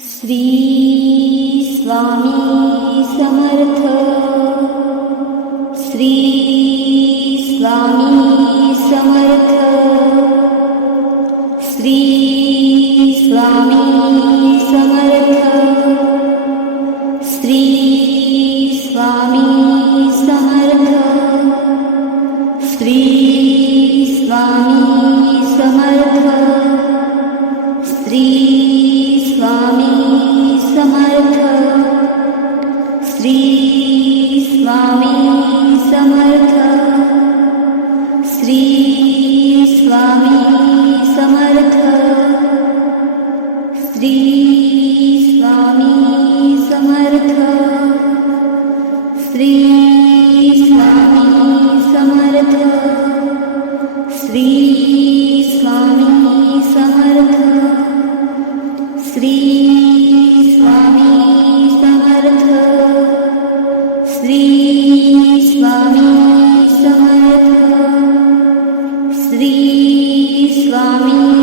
Shri Swami Samarth. Shri Swami Samarth. Shri Swami Samarth. Shri Swami Samarth. Shri Swami Samarth. Shri Swami Samarth. Shri Swami Samarth. Shri Swami Samarth. Shri Swami Samarth. Shri Swami Samarth. Shri Swami Samarth. Shri Swami Samarth. Shri Swami Samarth. Shri Swami